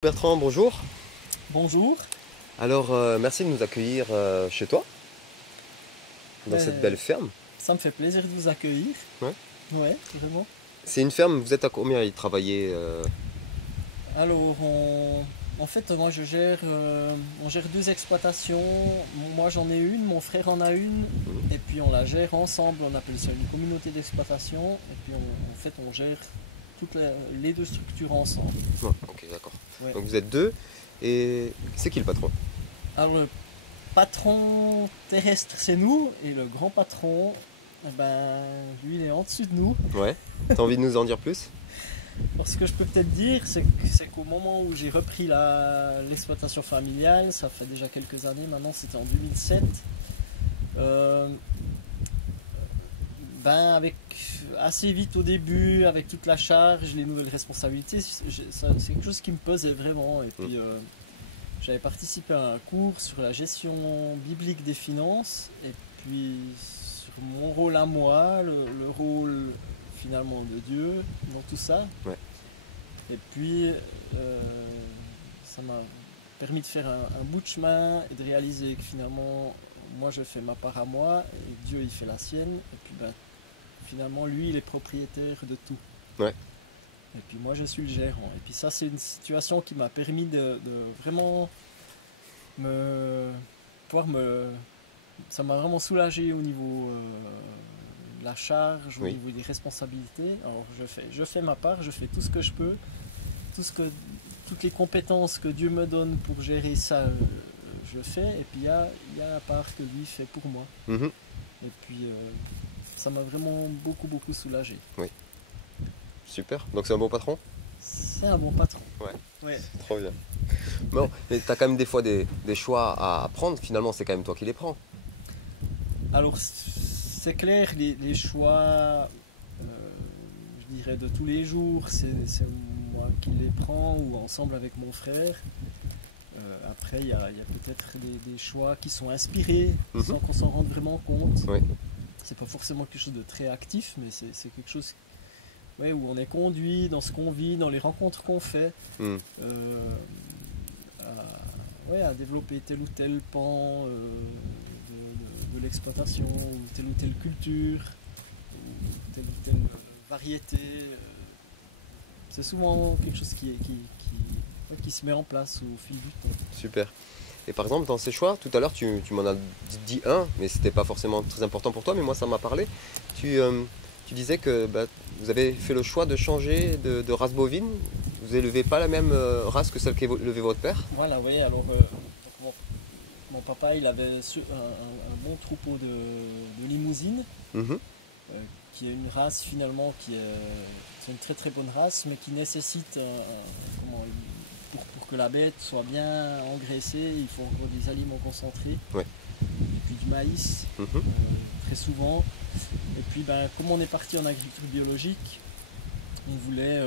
Bertrand, bonjour. Bonjour. Alors, merci de nous accueillir chez toi, dans cette belle Ben, ferme. ça me fait plaisir de vous accueillir. Ouais. Ouais, vraiment. C'est une ferme, vous êtes à combien à y travailler Alors, en fait, moi, on gère deux exploitations. Moi, j'en ai une, mon frère en a une, Mhm. et puis on la gère ensemble. On appelle ça une communauté d'exploitation, et puis en fait, on gère toutes les deux structures ensemble. Ouais, ok, d'accord. Ouais. Donc vous êtes deux, et c'est qui le patron? Alors, le patron terrestre, c'est nous, et le grand patron, eh ben, lui, il est en dessous de nous. Ouais. T'as envie de nous en dire plus? Alors, ce que je peux peut-être dire, c'est qu'au moment où j'ai repris l'exploitation familiale, ça fait déjà quelques années maintenant, c'était en 2007, euh, ben avec assez vite au début, avec toute la charge, les nouvelles responsabilités, c'est quelque chose qui me pesait vraiment. Et Mhm. puis j'avais participé à un cours sur la gestion biblique des finances, et puis sur mon rôle à moi, le rôle finalement de Dieu dans tout ça. Ouais. Et puis, ça m'a permis de faire un bout de chemin et de réaliser que finalement, moi je fais ma part à moi et Dieu il fait la sienne. Et puis, ben, finalement, lui il est propriétaire de tout. Ouais. Et puis, moi je suis le gérant. Et puis, ça, c'est une situation qui m'a permis de vraiment me. pouvoir me. Ça m'a vraiment soulagé au niveau de la charge, au Oui. niveau des responsabilités. Alors, je fais ma part, je fais tout ce que je peux. Tout ce que, toutes les compétences que Dieu me donne pour gérer ça, je fais. Et puis il y a la part que lui fait pour moi. Mhm. Et puis ça m'a vraiment beaucoup soulagé. Oui. Super. Donc c'est un bon patron? C'est un bon patron. Ouais. Ouais. Trop bien. Bon, mais t'as quand même des fois des choix à prendre, finalement c'est quand même toi qui les prends. Alors c'est clair, les choix, je dirais de tous les jours, c'est moi qui les prends ou ensemble avec mon frère. Après, il y a peut-être des choix qui sont inspirés Mhm. sans qu'on s'en rende vraiment compte. Oui. C'est pas forcément quelque chose de très actif, mais c'est quelque chose, ouais, où on est conduit dans ce qu'on vit, dans les rencontres qu'on fait, Mhm. euh, ouais, à développer tel ou tel pan de l'exploitation, ou telle culture, ou telle variété. C'est souvent quelque chose ouais, qui se met en place au fil du temps. Super. Et par exemple, dans ces choix, tout à l'heure, tu m'en as dit un, mais c'était pas forcément très important pour toi, mais moi ça m'a parlé. Tu disais que bah, vous avez fait le choix de changer de race bovine. Vous élevez pas la même race que celle qu'élevait votre père. Voilà, oui, alors mon papa il avait un bon troupeau de limousines, Mhm. euh, qui est une race finalement c'est une très bonne race, mais qui nécessite pour que la bête soit bien engraissée, il faut encore des aliments concentrés, Ouais. et puis du maïs, Mhm. très souvent. Et puis ben, comme on est parti en agriculture biologique, on voulait,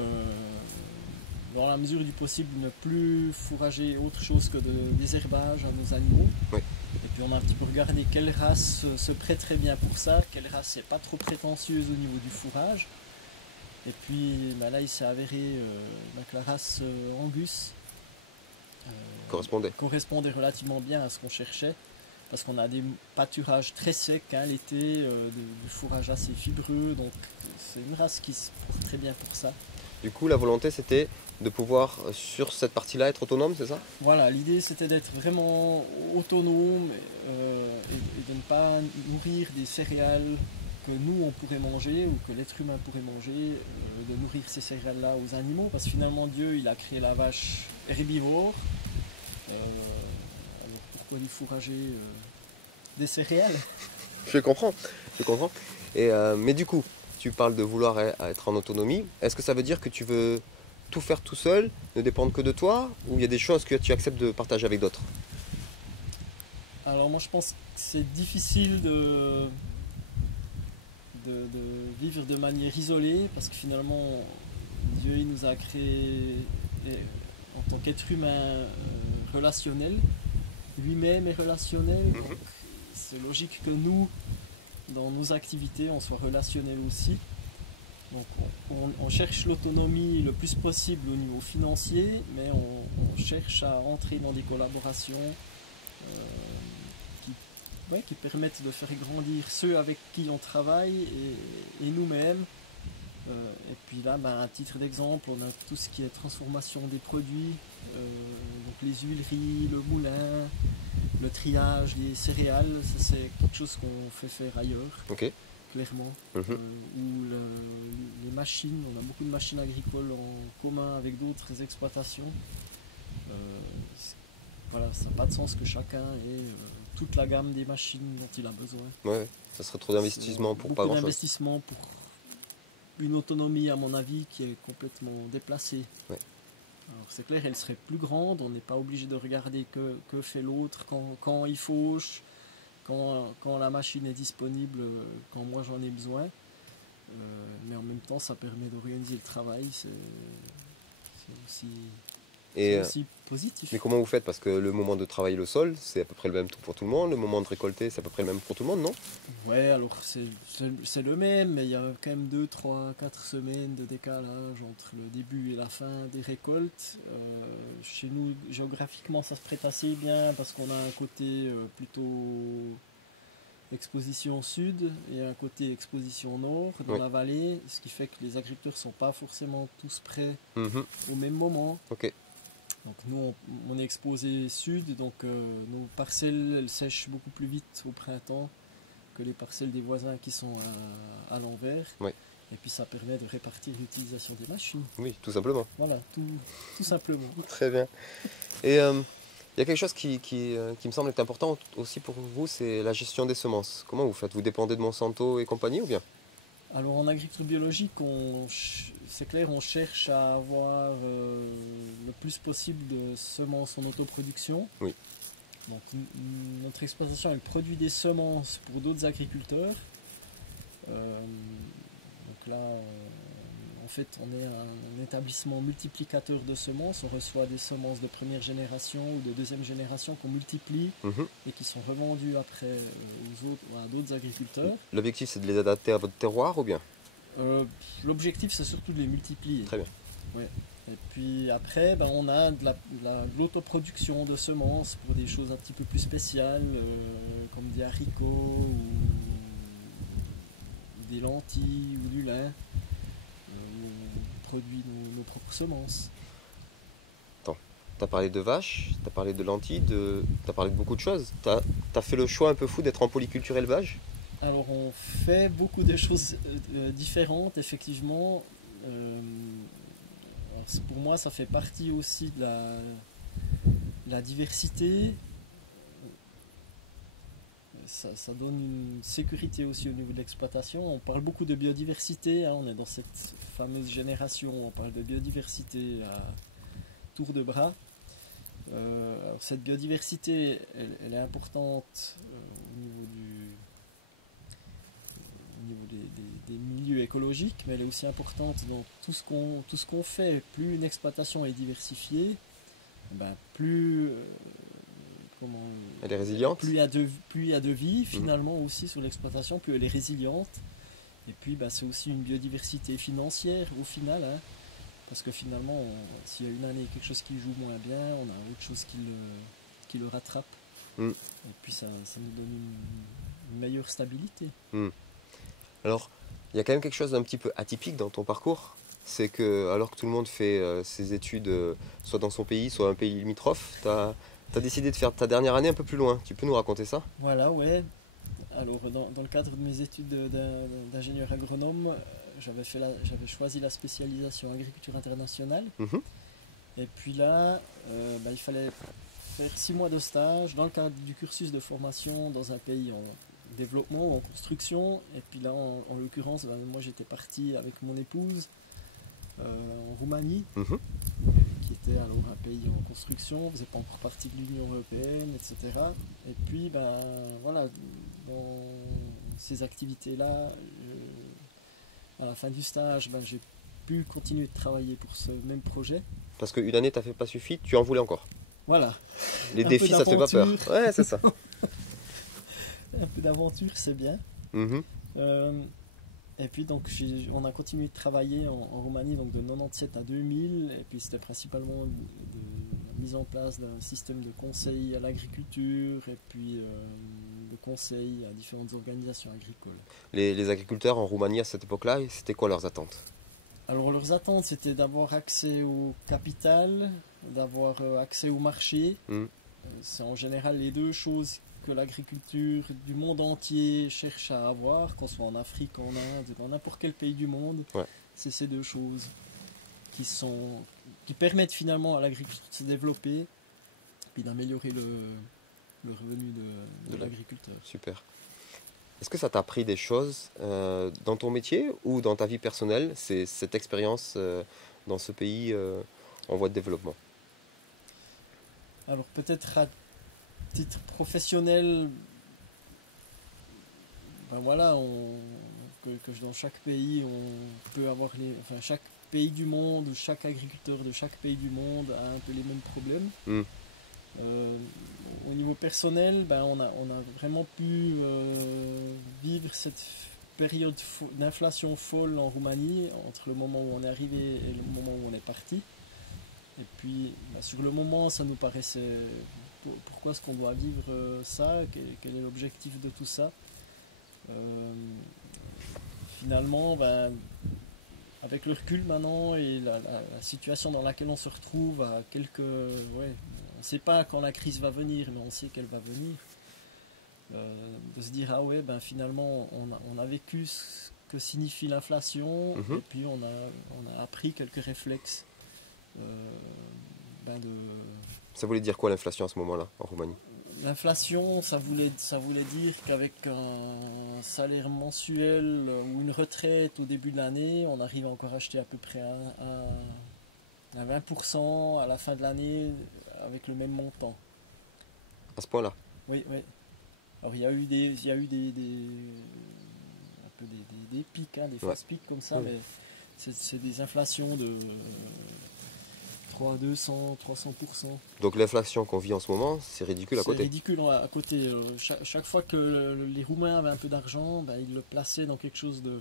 dans la mesure du possible, ne plus fourrager autre chose que de désherbage à nos animaux. Ouais. Et puis on a un petit peu regardé quelle race se prêterait bien pour ça, quelle race n'est pas trop prétentieuse au niveau du fourrage. Et puis ben là il s'est avéré que la race Angus euh, Correspondait. correspondait relativement bien à ce qu'on cherchait. Parce qu'on a des pâturages très secs hein, l'été, du fourrage assez fibreux, donc c'est une race qui se porte très bien pour ça. Du coup, la volonté c'était de pouvoir, sur cette partie-là, être autonome, c'est ça? Voilà, l'idée c'était d'être vraiment autonome et de ne pas nourrir des céréales que nous on pourrait manger ou que l'être humain pourrait manger, de nourrir ces céréales-là aux animaux, parce que finalement Dieu il a créé la vache herbivore, alors pourquoi lui fourrager des céréales? Je comprends, je comprends. Et, mais du coup, tu parles de vouloir être en autonomie. Est-ce que ça veut dire que tu veux tout faire tout seul, ne dépendre que de toi, ou il y a des choses que tu acceptes de partager avec d'autres? Alors moi je pense que c'est difficile de vivre de manière isolée parce que finalement Dieu il nous a créés en tant qu'être humain relationnel, lui-même est relationnel, donc Mhm. c'est logique que nous, dans nos activités, on soit relationnel aussi. Donc on cherche l'autonomie le plus possible au niveau financier, mais cherche à entrer dans des collaborations qui permettent de faire grandir ceux avec qui on travaille et nous-mêmes. Et puis là, à titre d'exemple, on a tout ce qui est transformation des produits, donc les huileries, le moulin, le triage, les céréales, ça c'est quelque chose qu'on fait faire ailleurs, Ok. clairement. Mhm. Ou les machines, on a beaucoup de machines agricoles en commun avec d'autres exploitations. Voilà, ça n'a pas de sens que chacun ait toute la gamme des machines dont il a besoin. Ouais, ça serait trop d'investissement pour pas Beaucoup grand-chose. d'investissement pour une autonomie, à mon avis, qui est complètement déplacée. Ouais. Alors c'est clair, elle serait plus grande, on n'est pas obligé de regarder que fait l'autre, quand il fauche, quand la machine est disponible, quand moi j'en ai besoin. Mais en même temps, ça permet d'organiser le travail, c'est aussi positif. Mais comment vous faites? Parce que le moment de travailler le sol, c'est à peu près le même tout pour tout le monde. Le moment de récolter, c'est à peu près le même pour tout le monde, non? Ouais, alors c'est le même, mais il y a quand même 2, 3, 4 semaines de décalage entre le début et la fin des récoltes. Chez nous, géographiquement, ça se prête assez bien parce qu'on a un côté plutôt exposition sud et un côté exposition nord dans la vallée, ce qui fait que les agriculteurs ne sont pas forcément tous prêts au même moment. Ok. Donc nous on est exposé sud, donc nos parcelles elles sèchent beaucoup plus vite au printemps que les parcelles des voisins qui sont à l'envers. Oui. Et puis ça permet de répartir l'utilisation des machines. Oui, tout simplement. Voilà, tout simplement. Très bien. Et il y a quelque chose qui me semble être important aussi pour vous, c'est la gestion des semences. Comment vous faites? Vous dépendez de Monsanto et compagnie ou bien? Alors en agriculture biologique, c'est clair, on cherche à avoir le plus possible de semences en autoproduction. Oui. Donc notre exploitation, elle produit des semences pour d'autres agriculteurs. Donc là, en fait, on est un établissement multiplicateur de semences. On reçoit des semences de première génération ou de deuxième génération qu'on multiplie et qui sont revendues après à d'autres agriculteurs. L'objectif, c'est de les adapter à votre terroir ou bien? L'objectif, c'est surtout de les multiplier. Très bien. Ouais. Et puis après, on a de l'autoproduction de semences pour des choses un petit peu plus spéciales, comme des haricots ou des lentilles ou du lin. On produit nos propres semences. Attends, tu as parlé de vaches, tu as parlé de lentilles, tu as parlé de beaucoup de choses. Tu as fait le choix un peu fou d'être en polyculture élevage? Alors on fait beaucoup de choses différentes, effectivement. Pour moi, ça fait partie aussi de la diversité. Ça donne une sécurité aussi au niveau de l'exploitation. On parle beaucoup de biodiversité, on est dans cette fameuse génération, on parle de biodiversité à tour de bras. Cette biodiversité, elle est importante au niveau des milieux écologiques, mais elle est aussi importante dans tout ce qu'on fait. Plus une exploitation est diversifiée, plus elle est résiliente. Plus il y a de vie finalement aussi sur l'exploitation, plus elle est résiliente. Et puis c'est aussi une biodiversité financière au final, parce que finalement, s'il y a une année quelque chose qui joue moins bien, on a autre chose qui le rattrape. Et puis ça nous donne une meilleure stabilité. Alors, il y a quand même quelque chose d'un petit peu atypique dans ton parcours. C'est que, alors que tout le monde fait ses études, soit dans son pays, soit un pays limitrophe, tu as décidé de faire ta dernière année un peu plus loin. Tu peux nous raconter ça? Voilà, ouais. Alors, dans le cadre de mes études d'ingénieur agronome, j'avais choisi la spécialisation agriculture internationale. Et puis là, il fallait faire 6 mois de stage dans le cadre du cursus de formation dans un pays en développement ou en construction. Et puis là, en l'occurrence, moi j'étais parti avec mon épouse en Roumanie, qui était alors un pays en construction, faisait pas encore partie de l'Union européenne, etc. Et puis, voilà, dans ces activités-là, à la fin du stage, j'ai pu continuer de travailler pour ce même projet. Parce qu'une année, t'as fait pas suffi, tu en voulais encore. Voilà. Les défis, ça te fait pas peur. Ouais, c'est ça. Un peu d'aventure, c'est bien. Et puis donc on a continué de travailler en Roumanie donc de 97 à 2000 et puis c'était principalement mise en place d'un système de conseil à l'agriculture et puis de conseil à différentes organisations agricoles. Les agriculteurs en Roumanie à cette époque-là, c'était quoi leurs attentes? Alors leurs attentes, c'était d'avoir accès au capital, d'avoir accès au marché. Hmm. C'est en général les deux choses que l'agriculture du monde entier cherche à avoir, qu'on soit en Afrique, en Inde, dans n'importe quel pays du monde. Ouais. C'est ces deux choses qui permettent finalement à l'agriculture de se développer et d'améliorer le revenu de l'agriculteur. Super. Est-ce que ça t'a appris des choses dans ton métier ou dans ta vie personnelle, c'est cette expérience dans ce pays en voie de développement? Alors peut-être à titre professionnel, ben voilà, dans chaque pays, on peut avoir chaque pays du monde, chaque agriculteur de chaque pays du monde a un peu les mêmes problèmes. Mm. Au niveau personnel, ben on a vraiment pu vivre cette période d'inflation folle en Roumanie entre le moment où on est arrivé et le moment où on est parti. Et puis, ben, sur le moment, ça nous paraissait pourquoi est-ce qu'on doit vivre ça, quel est l'objectif de tout ça. Finalement, ben, avec le recul maintenant et la situation dans laquelle on se retrouve à quelques... Ouais, on ne sait pas quand la crise va venir, mais on sait qu'elle va venir. De se dire, ah ouais, ben finalement, on a vécu ce que signifie l'inflation, Mhm. et puis on a appris quelques réflexes. Ça voulait dire quoi l'inflation à ce moment-là en Roumanie? L'inflation, ça voulait dire qu'avec un salaire mensuel ou une retraite au début de l'année, on arrive encore à acheter à peu près à 20% à la fin de l'année avec le même montant. À ce point-là? Oui, oui. Alors il y a eu des pics, hein, des fausses pics comme ça, Oui. mais c'est des inflations de 200, 300%. Donc l'inflation qu'on vit en ce moment, c'est ridicule à C'est côté. ridicule à côté. Chaque fois que les Roumains avaient un peu d'argent, ben, ils le plaçaient dans quelque chose de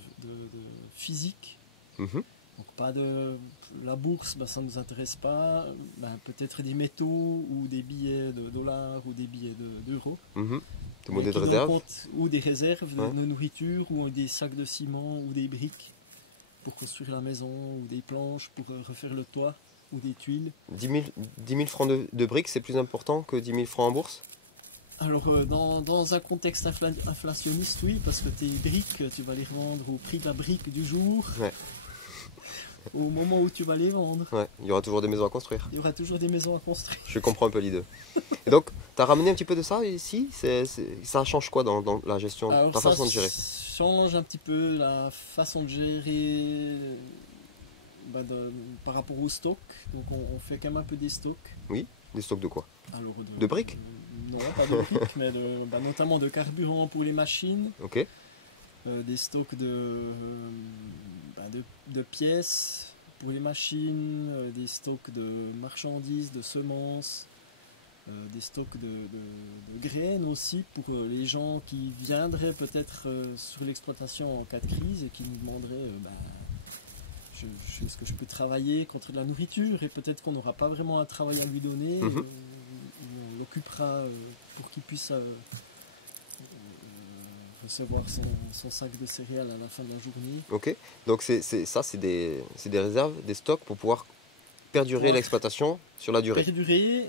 physique. Mhm. Donc pas de la bourse, ben, ça ne nous intéresse pas. Ben, peut-être des métaux ou des billets de dollars ou des billets d'euros. Mhm. Des Mais monnaies de qui donnent réserve? compte ou des réserves Ouais. de nourriture ou des sacs de ciment ou des briques pour construire la maison ou des planches pour refaire le toit ou des tuiles. 10 000 francs de briques, c'est plus important que 10 000 francs en bourse? Alors dans un contexte inflationniste, oui, parce que tes briques, tu vas les revendre au prix de la brique du jour, Ouais. au moment où tu vas les vendre. Ouais, il y aura toujours des maisons à construire. Il y aura toujours des maisons à construire. Je comprends un peu l'idée. Et donc, tu as ramené un petit peu de ça ici? Ça change quoi dans la gestion, Alors ta ça façon de gérer? change un petit peu la façon de gérer par rapport au stock. Donc on fait quand même un peu des stocks. Oui, des stocks de quoi? Alors, De briques? Non, pas de briques, mais notamment de carburant pour les machines. Ok. Des stocks de pièces pour les machines, des stocks de marchandises, de semences, des stocks de graines aussi pour les gens qui viendraient peut-être sur l'exploitation en cas de crise et qui nous demanderaient est-ce que je peux travailler contre de la nourriture, et peut-être qu'on n'aura pas vraiment un travail à lui donner. Mhm. On l'occupera pour qu'il puisse recevoir son sac de céréales à la fin de la journée. Ok. Donc c'est des réserves, des stocks pour pouvoir perdurer Ouais. l'exploitation sur la durée. Perdurer,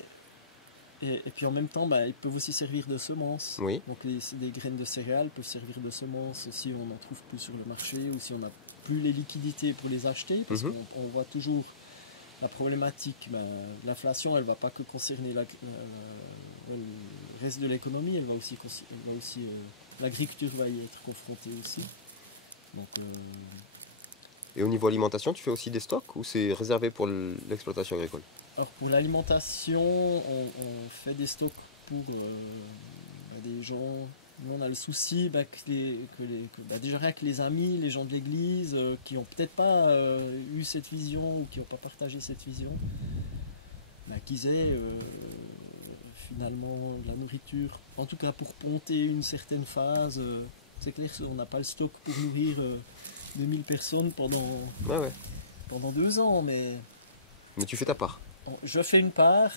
et puis en même temps, ils peuvent aussi servir de semences. Oui. Donc des graines de céréales peuvent servir de semences si on n'en trouve plus sur le marché ou si on n'a plus les liquidités pour les acheter, parce Mhm. qu'on voit toujours la problématique. L'inflation, elle ne va pas que concerner le reste de l'économie, elle va aussi l'agriculture va y être confrontée aussi. Donc, Et au niveau alimentation, tu fais aussi des stocks ou c'est réservé pour l'exploitation agricole? alors pour l'alimentation, on fait des stocks pour des gens. Nous, on a le souci déjà rien que les amis, les gens de l'église, qui n'ont peut-être pas eu cette vision ou qui n'ont pas partagé cette vision, qu'ils aient finalement de la nourriture, en tout cas pour ponter une certaine phase. C'est clair qu'on n'a pas le stock pour nourrir 2000 personnes pendant Ouais, ouais. pendant 2 ans, mais Mais tu fais ta part. je fais une part,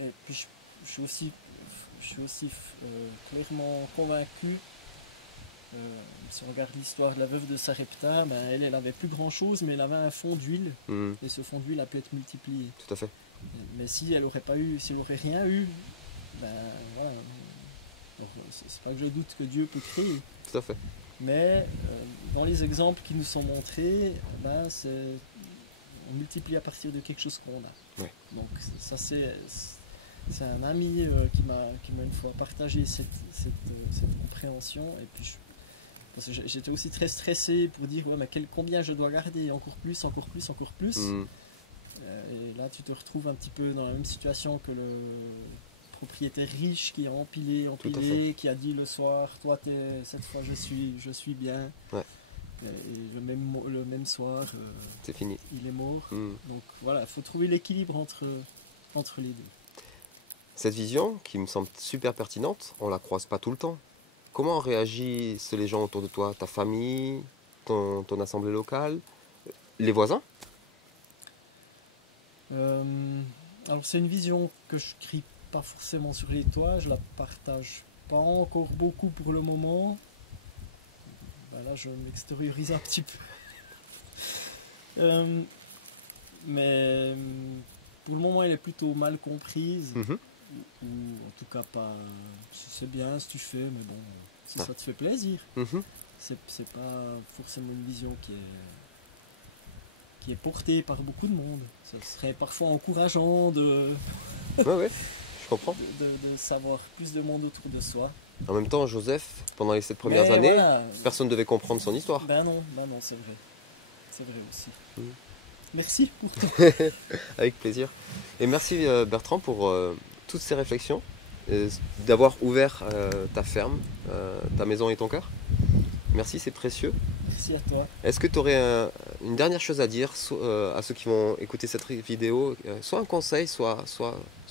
et puis je suis aussi clairement convaincu. Si on regarde l'histoire de la veuve de Sarepta, ben elle avait plus grand chose, mais elle avait un fond d'huile, et ce fond d'huile a pu être multiplié. Tout à fait. Mais si elle aurait pas eu, si elle aurait rien eu, ben voilà. C'est pas que je doute que Dieu peut créer. Tout à fait. Mais dans les exemples qui nous sont montrés, ben on multiplie à partir de quelque chose qu'on a. Ouais. Donc ça c'est un ami qui m'a une fois partagé cette compréhension, et puis parce que j'étais aussi très stressé pour dire ouais, mais combien je dois garder, encore plus, encore plus, encore plus. Et là tu te retrouves un petit peu dans la même situation que le propriétaire riche qui a empilé, qui a dit le soir, toi cette fois je suis bien. Ouais. Et le même soir, c'est fini. Il est mort. Donc voilà, il faut trouver l'équilibre entre les deux. Cette vision, qui me semble super pertinente, on la croise pas tout le temps. Comment réagissent les gens autour de toi, ta famille, ton assemblée locale, les voisins? Alors c'est une vision que je crie pas forcément sur les toits, je la partage pas encore beaucoup pour le moment. Là je m'extériorise un petit peu. Mais pour le moment elle est plutôt mal comprise. Ou en tout cas pas. C'est bien si tu fais, mais bon, si ça te fait plaisir. C'est pas forcément une vision qui est portée par beaucoup de monde. Ça serait parfois encourageant de. Ouais, je comprends. de savoir plus de monde autour de soi. En même temps, Joseph, pendant les 7 premières années, voilà, personne ne devait comprendre son histoire. Ben non, c'est vrai. C'est vrai aussi. Merci pour tout. Avec plaisir. Et merci Bertrand pour toutes ces réflexions, d'avoir ouvert ta ferme, ta maison et ton cœur. Merci, c'est précieux. Merci à toi. Est-ce que tu aurais une dernière chose à dire à ceux qui vont écouter cette vidéo, soit un conseil, soit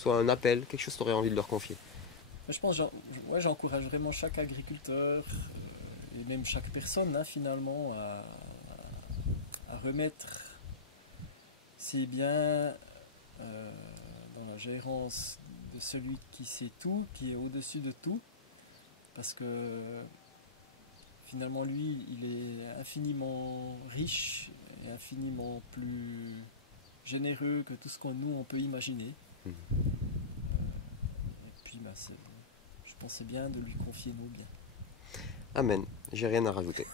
un appel, quelque chose que tu aurais envie de leur confier? Je pense que j'encourage vraiment chaque agriculteur et même chaque personne finalement à remettre ses biens dans la gérance de celui qui sait tout, qui est au-dessus de tout, parce que finalement lui il est infiniment riche et infiniment plus généreux que tout ce qu'on nous on peut imaginer. Et puis je pense que c'est bien de lui confier nos biens. Amen, j'ai rien à rajouter.